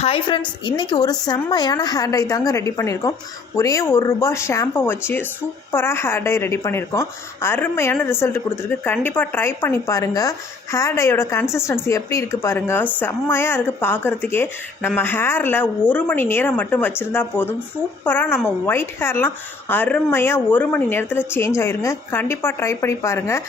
Hi friends, இன்றைக்கி ஒரு செம்மையான ஹேர் டை தாங்க ரெடி பண்ணியிருக்கோம். ஒரே ₹1 ஷாம்பை வச்சு சூப்பராக ஹேர் டை ரெடி பண்ணியிருக்கோம். அருமையான ரிசல்ட் கொடுத்துருக்கு. கண்டிப்பாக ட்ரை பண்ணி பாருங்கள். ஹேர் டையோட கன்சிஸ்டன்சி எப்படி இருக்குது பாருங்கள். செம்மையாக இருக்குது பார்க்குறதுக்கே. நம்ம ஹேரில் 1 மணி நேரம் மட்டும் வச்சுருந்தா போதும். சூப்பராக நம்ம ஒயிட் ஹேர்லாம் அருமையாக 1 மணி நேரத்தில் சேஞ்ச் ஆயிருங்க. கண்டிப்பாக ட்ரை பண்ணி பாருங்கள்.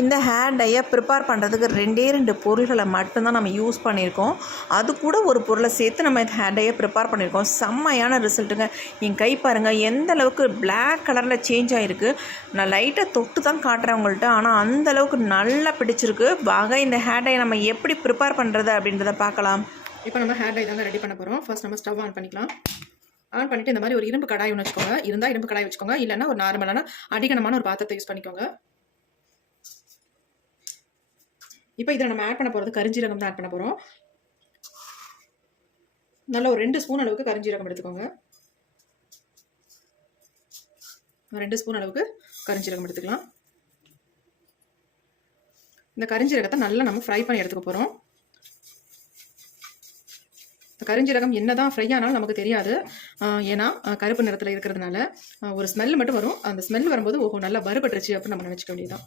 இந்த ஹேர் டையை ப்ரிப்பேர் பண்ணுறதுக்கு 2 பொருள்களை மட்டும்தான் நம்ம யூஸ் பண்ணியிருக்கோம். அது கூட ஒரு பொருளை சேர்த்து நம்ம இந்த ஹேர் டையை ப்ரிப்பேர் பண்ணியிருக்கோம். செம்மையான ரிசல்ட்டுங்க. என் கை பாருங்கள் எந்த அளவுக்கு பிளாக் கலரில் சேஞ்ச் ஆகிருக்கு. நான் லைட்டாக தொட்டு தான் காட்டுறேன் உங்கள்கிட்ட, ஆனால் அந்தளவுக்கு நல்லா பிடிச்சிருக்கு. வாங்க இந்த ஹேர் டையை நம்ம எப்படி ப்ரிப்பேர் பண்ணுறது அப்படின்றத பார்க்கலாம். இப்போ நம்ம ஹேர் டை தாங்க ரெடி பண்ண போகிறோம். ஃபர்ஸ்ட் நம்ம ஸ்டவ் ஆன் பண்ணிக்கலாம். ஆன் பண்ணிவிட்டு இந்த மாதிரி ஒரு இரும்பு கடாய் ஒன்று வச்சுக்கோங்க. இருந்தால் இரும்பு கடாய் வச்சுக்கோங்க, இல்லைன்னா ஒரு நார்மலான அடிகனமான ஒரு பாத்திரத்தை யூஸ் பண்ணிக்கோங்க. இப்போ இதில் நம்ம ஆட் பண்ண போகிறது கரிஞ்சீரகம் தான் ஆட் பண்ண போகிறோம். நல்ல ஒரு 2 ஸ்பூன் அளவுக்கு கரிஞ்சீரகம் எடுத்துக்கோங்க. 2 ஸ்பூன் அளவுக்கு கரிஞ்சீரகம் எடுத்துக்கலாம். இந்த கரிஞ்சீரகத்தை நல்லா நம்ம ஃப்ரை பண்ணி எடுத்துக்க போகிறோம். இந்த கரிஞ்சீரகம் என்னதான் ஃப்ரை ஆனாலும் நமக்கு தெரியாது. ஏன்னா கருப்பு நிறத்தில் இருக்கிறதுனால ஒரு ஸ்மெல் மட்டும் வரும். அந்த ஸ்மெல் வரும்போது ஓஹோ நல்லா வறுபட்டுருச்சு அப்படின்னு நம்ம நினச்சிக்க வேண்டியதுதான்.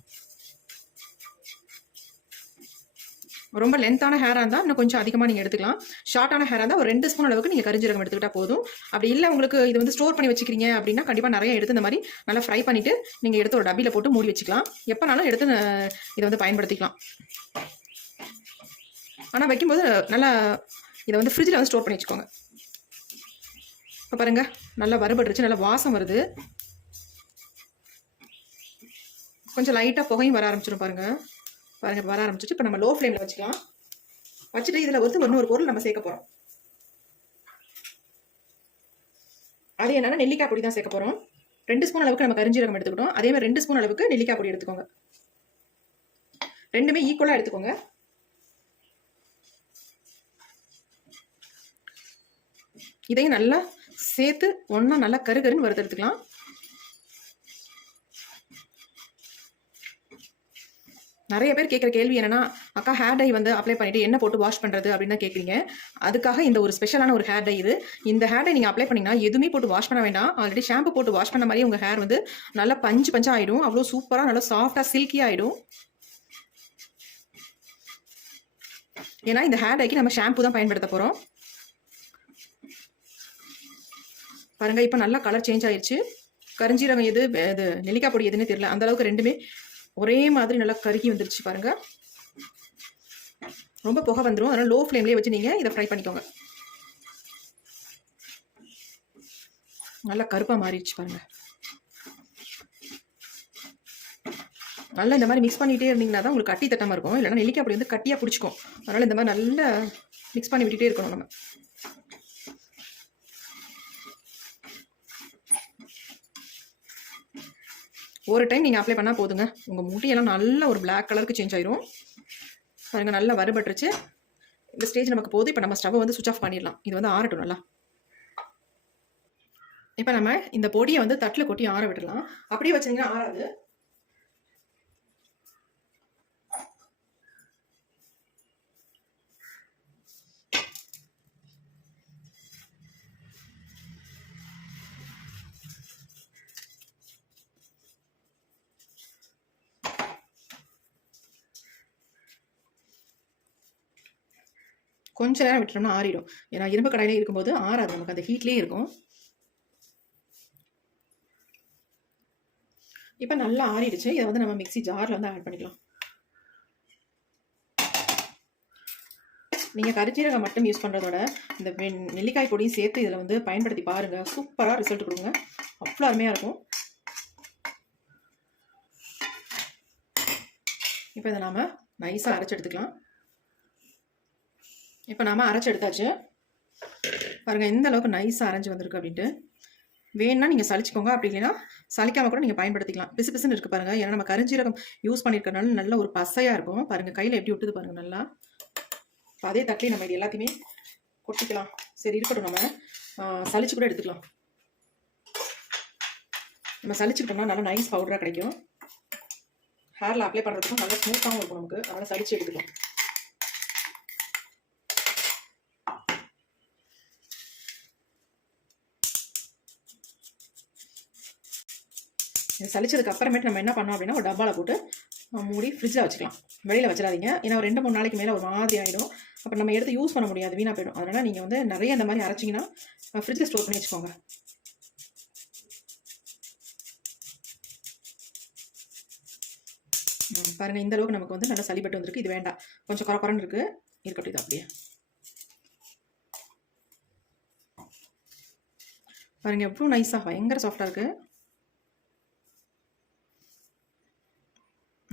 ரொம்ப லென்த்தான ஹேராக இருந்தால் இன்னும் கொஞ்சம் அதிகமாக நீங்கள் எடுத்துக்கலாம். ஷார்ட்டான ஹேராக இருந்தால் ஒரு 2 ஸ்பூன் அளவுக்கு நீங்கள் கரிஞ்சீரகம் எடுத்துக்கிட்டால் போதும். அப்படி இல்லை உங்களுக்கு இது வந்து ஸ்டோர் பண்ணி வச்சுக்கிறீங்க அப்படின்னா கண்டிப்பாக நிறைய எடுத்து இந்த மாதிரி நல்லா ஃப்ரை பண்ணிவிட்டு நீங்கள் எடுத்து ஒரு டப்பியில் போட்டு மூடி வச்சுக்கலாம். எப்போனாலும் எடுத்து இதை வந்து பயன்படுத்திக்கலாம். ஆனால் வைக்கும்போது நல்லா இதை வந்து ஃப்ரிட்ஜில் வந்து ஸ்டோர் பண்ணி வச்சுக்கோங்க. இப்போ பாருங்கள் நல்லா வறுபட்டுருச்சு, நல்லா வாசம் வருது. கொஞ்சம் லைட்டாக புகையும் வர ஆரம்பிச்சிடும் பாருங்கள். வர ஆரம்பிச்சிச்சு. இப்போ நம்ம லோ ஃப்ளேமில் வச்சுக்கலாம். வச்சுட்டு இதில் வந்து இன்னொரு பொருள் நம்ம சேர்க்க போகிறோம். அது என்னன்னா நெல்லிக்காய் பொடி தான் சேர்க்க போகிறோம். 2 ஸ்பூன் அளவுக்கு நம்ம கரிஞ்சீரகம் எடுத்துக்கிட்டோம். அதே மாதிரி 2 ஸ்பூன் அளவுக்கு நெல்லிக்காய் பொடி எடுத்துக்கோங்க. ரெண்டுமே ஈக்குவலாக எடுத்துக்கோங்க. இதையும் நல்லா சேர்த்து ஒன்றா நல்லா கருன்னு வறுத்தெடுத்துக்கலாம். நிறைய பேர் கேட்குற கேள்வி என்னன்னா, அக்கா ஹேர் டை வந்து அப்ளை பண்ணிட்டு என்ன போட்டு வாஷ் பண்ணுறது அப்படின்னு தான் கேட்குறீங்க. அதுக்காக இந்த ஒரு ஸ்பெஷலான ஒரு ஹேர் டை இது. இந்த ஹேர் டை நீங்கள் அப்ளை பண்ணிங்கன்னா எதுவுமே போட்டு வாஷ் பண்ண வேண்டாம். ஆல்ரெடி ஷாம்பு போட்டு வாஷ் பண்ண மாதிரி உங்கள் ஹேர் வந்து நல்லா பஞ்சு ஆகிடும். அவ்வளோ சூப்பராக நல்லா சாஃப்டாக சில்கியாக ஆகிடும். ஏன்னா இந்த ஹேர் டைக்கு நம்ம ஷாம்பு தான் பயன்படுத்த போகிறோம். பாருங்கள் இப்போ நல்லா கலர் சேஞ்ச் ஆயிடுச்சு. கரிஞ்சீரகம் எது இது நெல்லிக்காய் பொடி எதுன்னு தெரியல. அந்த அளவுக்கு ரெண்டுமே ஒரே மாதிரி நல்லா கருகி வந்துருச்சு பாருங்க. ரொம்ப புகை வந்துடும். அதனால லோ ஃப்ளேம்லேயே வச்சு நீங்கள் இதை ஃப்ரை பண்ணிக்கோங்க. நல்லா கருப்பாக மாறிடுச்சு பாருங்க. நல்லா இந்த மாதிரி மிக்ஸ் பண்ணிகிட்டே இருந்தீங்கன்னா தான் உங்களுக்கு கட்டி தட்டாமல் இருக்கும். இல்லைன்னா நெல்லிக்காய் பொடி வந்து கட்டியாக பிடிச்சிக்கும். அதனால் இந்த மாதிரி நல்லா மிக்ஸ் பண்ணி விட்டுட்டே இருக்கணும் நம்ம. ஒரு டைம் நீங்கள் அப்ளை பண்ணால் போதுங்க. உங்கள் முடியெல்லாம் நல்ல ஒரு பிளாக் கலருக்கு சேஞ்ச் ஆயிரும். பாருங்கள் நல்லா வறுபட்டுருச்சு. இந்த ஸ்டேஜ் நமக்கு போதும். இப்போ நம்ம ஸ்டவ்வை வந்து சுவிச் ஆஃப் பண்ணிடலாம். இது வந்து ஆறட்டும் நல்லா. இப்போ நம்ம இந்த பொடியை வந்து தட்டில் கொட்டி ஆற விடலாம். அப்படியே வச்சிங்கன்னா ஆறாது. கொஞ்ச நேரம் விட்டுட்டோம்னா ஆறிடும். ஏன்னா இரும்பு கடாயிலே இருக்கும்போது ஆறாது, நமக்கு அந்த ஹீட்லேயே இருக்கும். இப்போ நல்லா ஆறிடுச்சு. இதை வந்து நம்ம மிக்ஸி ஜாரில் வந்து ஆட் பண்ணிக்கலாம். நீங்கள் கரிஞ்சீரகம் மட்டும் யூஸ் பண்ணுறதோட இந்த நெல்லிக்காய் பொடியும் சேர்த்து இதில் வந்து பயன்படுத்தி பாருங்கள். சூப்பராக ரிசல்ட் கொடுங்க. அவ்வளோ அருமையாக இருக்கும். இப்போ இதை நாம் நைஸாக அரைச்சி எடுத்துக்கலாம். இப்போ நாம் அரைச்சி எடுத்தாச்சு பாருங்கள் எந்த அளவுக்கு நைஸாக அரைஞ்சி வந்திருக்கு அப்படின்ட்டு. வேணுன்னா நீங்கள் சளிச்சிக்கோங்க, அப்படி இல்லைன்னா சளிக்காமல் கூட நீங்கள் பயன்படுத்திக்கலாம். பிசு பிசுன்னு இருக்குது பாருங்கள். ஏன்னா நம்ம கரிஞ்சீரகம் யூஸ் பண்ணியிருக்கனால நல்ல ஒரு பசையாக இருக்கும் பாருங்கள். கையில் எப்படி விட்டுது பாருங்கள் நல்லா. இப்போ அதே தட்டிலே நம்ம இது எல்லாத்தையுமே கொட்டிக்கலாம். சரி இருக்கட்டும், நம்ம சளிச்சு கூட எடுத்துக்கலாம். நம்ம சளிச்சுக்கிட்டோம்னா நல்லா நைஸ் பவுடராக கிடைக்கும். ஹேரில் அப்ளை பண்ணுறதுக்கும் நல்லா ஸ்மூத்தாகவும் இருக்கும் நமக்கு. அதனால் சளிச்சு எடுத்துக்கலாம். இது சலிச்சதுக்கு அப்புறமேட்டு நம்ம என்ன பண்ணோம் அப்படின்னா ஒரு டப்பாவில் போட்டு மூடி ஃப்ரிட்ஜில் வச்சுக்கலாம். வெளியில் வச்சிடாதீங்க. ஏன்னா ஒரு 2-3 நாளைக்கு மேலே ஒரு மாதிரி ஆகிடும். அப்புறம் நம்ம எடுத்து யூஸ் பண்ண முடியாது, வீணாக போயிடும். அதனால் நீங்கள் வந்து நிறைய இந்த மாதிரி அரைச்சிங்கன்னா ஃப்ரிட்ஜில் ஸ்டோர் பண்ணி வச்சுக்கோங்க. பாருங்கள், இந்த அளவுக்கு நமக்கு வந்து நல்லா சளிப்பட்டு வந்திருக்கு. இது வேண்டாம், கொஞ்சம் குறக்குறன்னு இருக்குது, இருக்கட்டும். இது அப்படியே பாருங்கள் எவ்வளோ நைஸாக பயங்கர சாஃப்டாக இருக்குது.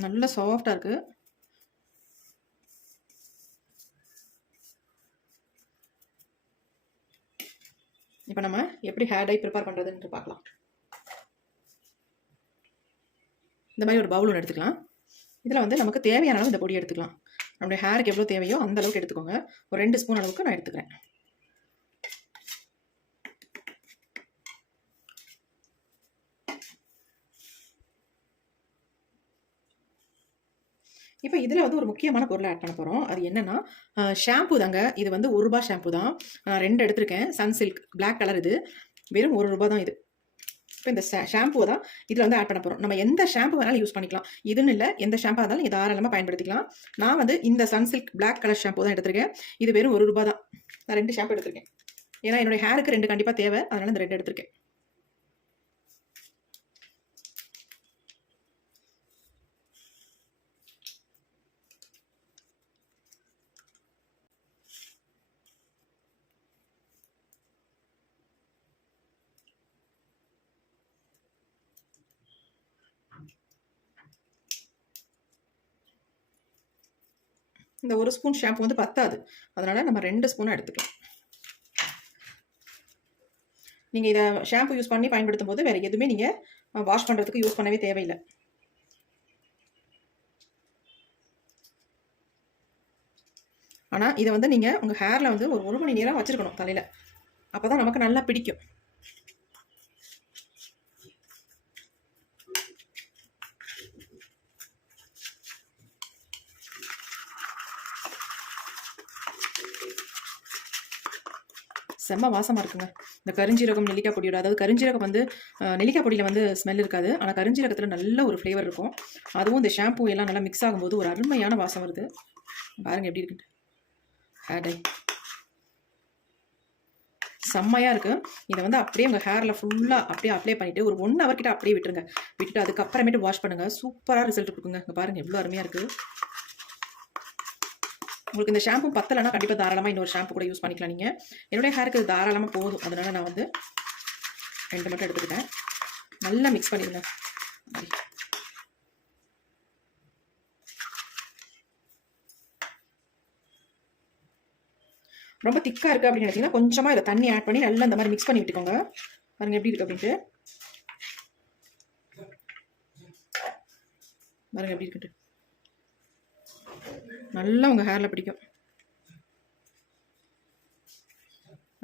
நல்ல சாஃப்டாக இருக்குது. இப்போ நம்ம எப்படி ஹேர் டை ப்ரிப்பேர் பண்ணுறதுன்னு பார்க்கலாம். இந்த மாதிரி ஒரு பவுல் ஒன்று எடுத்துக்கலாம். இதில் வந்து நமக்கு தேவையான அளவு இந்த பொடி எடுத்துக்கலாம். நம்மளுடைய ஹேருக்கு எவ்வளோ தேவையோ அந்த அளவுக்கு எடுத்துக்கோங்க. ஒரு 2 ஸ்பூன் அளவுக்கு நான் எடுத்துக்கிறேன். இப்போ இதில் வந்து ஒரு முக்கியமான பொருளை ஆட் பண்ண போகிறோம். அது என்னென்னா ஷாம்பு தாங்க. இது வந்து ₹1 ஷாம்பு தான். நான் 2 எடுத்திருக்கேன். Sunsilk black colour. இது வெறும் ₹1 தான். இது இப்போ இந்த ஷாம்புவை தான் இதில் வந்து ஆட் பண்ண போகிறோம். நம்ம எந்த ஷாம்பு வேணாலும் யூஸ் பண்ணிக்கலாம். இதுன்னு இல்லை, எந்த ஷாம்பாக இருந்தாலும் நீங்கள் தாராளமாக பயன்படுத்திக்கலாம். நான் வந்து இந்த சன்சில்க் பிளாக் கலர் ஷாம்பு தான் எடுத்திருக்கேன். இது வெறும் ₹1 தான். நான் 2 ஷாம்பு எடுத்திருக்கேன். ஏன்னா என்னுடைய ஹேருக்கு 2 கண்டிப்பாக தேவை, அதனால் இந்த 2 எடுத்திருக்கேன். இந்த 1 ஸ்பூன் ஷாம்பு வந்து பத்தாது, அதனால் நம்ம 2 ஸ்பூனாக எடுத்துக்கலாம். நீங்கள் இதை ஷாம்பு யூஸ் பண்ணி பயன்படுத்தும் போது வேறு எதுவுமே நீங்கள் வாஷ் பண்ணுறதுக்கு யூஸ் பண்ணவே தேவையில்லை. ஆனால் இதை வந்து நீங்கள் உங்கள் ஹேரில் வந்து ஒரு 1 மணி நேரம் வச்சுருக்கணும் தலையில். அப்போ தான் நமக்கு நல்லா பிடிக்கும். செம்ம வாசமாக இருக்குங்க இந்த கருஞ்சீரகம் நெல்லிக்காய் பொடியோட. அதாவது கருஞ்சீரகம் வந்து நெல்லிக்காய் பொடியில் வந்து ஸ்மெல் இருக்காது, ஆனால் கருஞ்சீரகத்தில் நல்ல ஒரு ஃப்ளேவர் இருக்கும். அதுவும் இந்த ஷாம்பூ எல்லாம் நல்லா மிக்ஸ் ஆகும்போது ஒரு அருமையான வாசம் வருது. பாருங்கள் எப்படி இருக்குன்ட்டு. ஹேர் டை செம்மையாக இருக்குது. இதை வந்து அப்படியே உங்கள் ஹேரில் ஃபுல்லாக அப்படியே அப்ளை பண்ணிவிட்டு ஒரு 1 ஹவர் கிட்ட அப்படியே விட்டுருங்க. விட்டுட்டு அதுக்கப்புறமேட்டு வாஷ் பண்ணுங்கள். சூப்பராக ரிசல்ட் கொடுக்குங்க. இங்கே பாருங்கள் எவ்வளோ அருமையாக இருக்குது. உங்களுக்கு இந்த ஷாம்பு பத்தலைன்னா கண்டிப்பாக தாராளமாக இன்னொரு ஷாம்பு கூட யூஸ் பண்ணிக்கலாம். நீங்கள் என்னுடைய ஹேருக்கு இது தாராளமாக போதும், அதனால் நான் வந்து 2 மட்டும் எடுத்துக்கிட்டேன். நல்லா மிக்ஸ் பண்ணிடுங்க. ரொம்ப திக்காக இருக்குது அப்படின்னு நினைச்சிங்கன்னா கொஞ்சமாக இதை தண்ணி ஆட் பண்ணி நல்லா இந்த மாதிரி மிக்ஸ் பண்ணி விட்டுக்கோங்க. பாருங்கள் எப்படி இருக்குது அப்படின்ட்டு. பாருங்கள் எப்படி இருக்குன்ட்டு. நல்லா உங்கள் ஹேரில் பிடிக்கும்.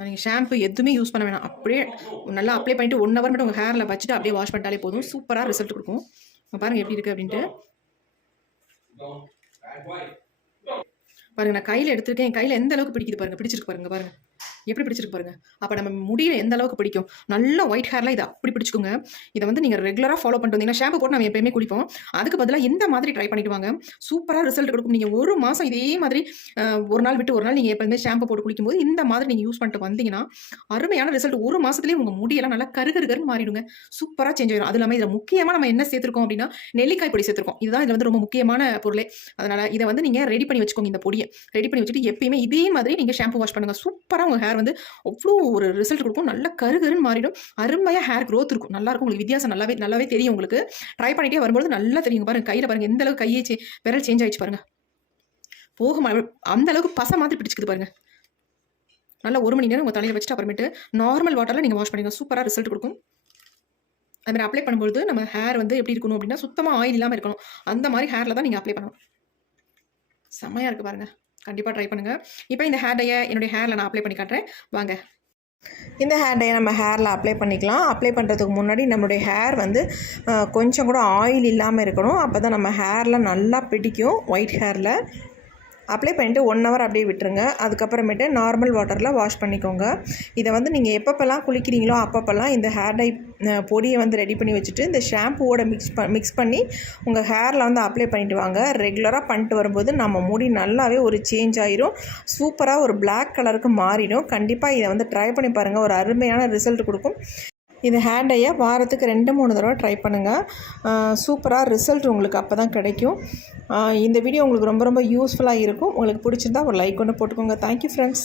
நீங்கள் ஷாம்பு எதுவுமே யூஸ் பண்ண வேணாம். அப்படியே நல்லா அப்ளை பண்ணிவிட்டு 1 ஹவர் மட்டும் உங்கள் ஹேரில் வச்சுட்டு அப்படியே வாஷ் பண்ணிட்டாலே போதும். சூப்பராக ரிசல்ட் கொடுக்கும். பாருங்கள் எப்படி இருக்குது அப்படின்ட்டு. பாருங்கள் நான் கையில் எடுத்துருக்கேன். என் கையில் எந்த அளவுக்கு பிடிக்குது பாருங்கள். பிடிச்சிருக்கு பாருங்கள். பாருங்கள் எப்படி பிடிச்சிருக்கு பாருங்கள். அப்போ நம்ம முடியல எந்த அளவுக்கு பிடிக்கும். நல்ல ஒயிட் ஹேரில் இதை அப்படி பிடிச்சிக்கோங்க. இதை வந்து நீங்கள் ரெகுலராக ஃபாலோ பண்ணிட்டு வந்தீங்கன்னா ஷாம்பு போட்டு நம்ம எப்பயுமே குளிப்போம். அதுக்கு பதிலாக இந்த மாதிரி ட்ரை பண்ணிட்டு வாங்க. சூப்பராக ரிசல்ட் கொடுக்கும். நீங்கள் 1 மாதம் இதே மாதிரி ஒரு நாள் விட்டு ஒரு நாள் நீங்கள் எப்போதுமே ஷாம்பு போட்டு குளிக்கும்போது இந்த மாதிரி நீங்கள் யூஸ் பண்ணிட்டு வந்தீங்கன்னா அருமையான ரிசல்ட். 1 மாதத்துலேயே உங்கள் முடியெல்லாம் நல்லா கருகருன்னு மாறிடுங்க. சூப்பராக சேஞ்ச் ஆயிடும். அது இல்லாமல் இதில் முக்கியமாக நம்ம என்ன சேர்த்துருக்கோம் அப்படின்னா நெல்லிக்காய் பொடி சேர்த்துருக்கோம். இதுதான் இதில் வந்து ரொம்ப முக்கியமான பொருளே. அதனால் இதை வந்து நீங்கள் ரெடி பண்ணி வச்சுக்கோங்க. இந்த பொடியை ரெடி பண்ணி வச்சுட்டு எப்பயுமே இதே மாதிரி நீங்கள் ஷாம்பு வாஷ் பண்ணுங்கள். சூப்பராக உங்கள் ஹேர் வந்து அவ்வளோ ஒரு ரிசல்ட் கொடுக்கும். நல்ல கருகருன்னு மாறிடும். அருமையாக ஹேர் க்ரோத் இருக்கும். நல்லா இருக்கும். உங்களுக்கு வித்தியாசம் நல்லாவே தெரியும். உங்களுக்கு ட்ரை பண்ணிட்டே வரும்போது நல்லா தெரியும். பாருங்க கையில் பாருங்க எந்த அளவுக்கு கையே விரல் சேஞ்ச் ஆயிடுச்சு பாருங்க. போகும் அந்த அளவுக்கு பசை மாதிரி பிடிச்சிக்குது பாருங்க. நல்லா 1 மணி நேரம் உங்கள் தலையில் வச்சுட்டு அப்புறமேட்டு நார்மல் வாட்டரில் நீங்கள் வாஷ் பண்ணிங்க. சூப்பராக ரிசல்ட் கொடுக்கும். அது மாதிரி அப்ளை பண்ணும்போது நம்ம ஹேர் வந்து எப்படி இருக்கணும் அப்படின்னா சுத்தமாக ஆயில் இல்லாமல் இருக்கணும். அந்த மாதிரி ஹேரில் தான் நீங்கள் அப்ளை பண்ணணும். செம்மையாக இருக்குது பாருங்கள். கண்டிப்பாக ட்ரை பண்ணுங்கள். இப்போ இந்த ஹேர் டையை என்னுடைய ஹேரில் நான் அப்ளை பண்ணி காட்டுறேன் வாங்க. இந்த ஹேர் டையை நம்ம ஹேரில் அப்ளை பண்ணிக்கலாம். அப்ளை பண்ணுறதுக்கு முன்னாடி நம்மளுடைய ஹேர் வந்து கொஞ்சம் கூட ஆயில் இல்லாமல் இருக்கணும். அப்போ தான் நம்ம ஹேரில் நல்லா பிடிக்கும். ஒயிட் ஹேரில் அப்ளை பண்ணிவிட்டு 1 ஹவர் அப்படியே விட்டுருங்க. அதுக்கப்புறமேட்டு நார்மல் வாட்டரில் வாஷ் பண்ணிக்கோங்க. இதை வந்து நீங்கள் எப்பப்பெல்லாம் குளிக்கிறீங்களோ அப்பப்பெல்லாம் இந்த ஹேர் டை பொடியை வந்து ரெடி பண்ணி வச்சுட்டு இந்த ஷாம்புவோட மிக்ஸ் பண்ணி உங்கள் ஹேரில் வந்து அப்ளை பண்ணிவிட்டு வாங்க. ரெகுலராக பண்ணிட்டு வரும்போது நம்ம முடி நல்லாவே ஒரு சேஞ்ச் ஆயிரும். சூப்பராக ஒரு பிளாக் கலருக்கு மாறிடும். கண்டிப்பாக இதை வந்து ட்ரை பண்ணி பாருங்கள். ஒரு அருமையான ரிசல்ட் கொடுக்கும். இந்த ஹேர் டையை வாரத்துக்கு 2-3 தடவை ட்ரை பண்ணுங்கள். சூப்பராக ரிசல்ட் உங்களுக்கு அப்போ தான் கிடைக்கும். இந்த வீடியோ உங்களுக்கு ரொம்ப ரொம்ப யூஸ்ஃபுல்லாக இருக்கும். உங்களுக்கு பிடிச்சிருந்தா ஒரு லைக் ஒன்று போட்டுக்கோங்க. Thank you friends.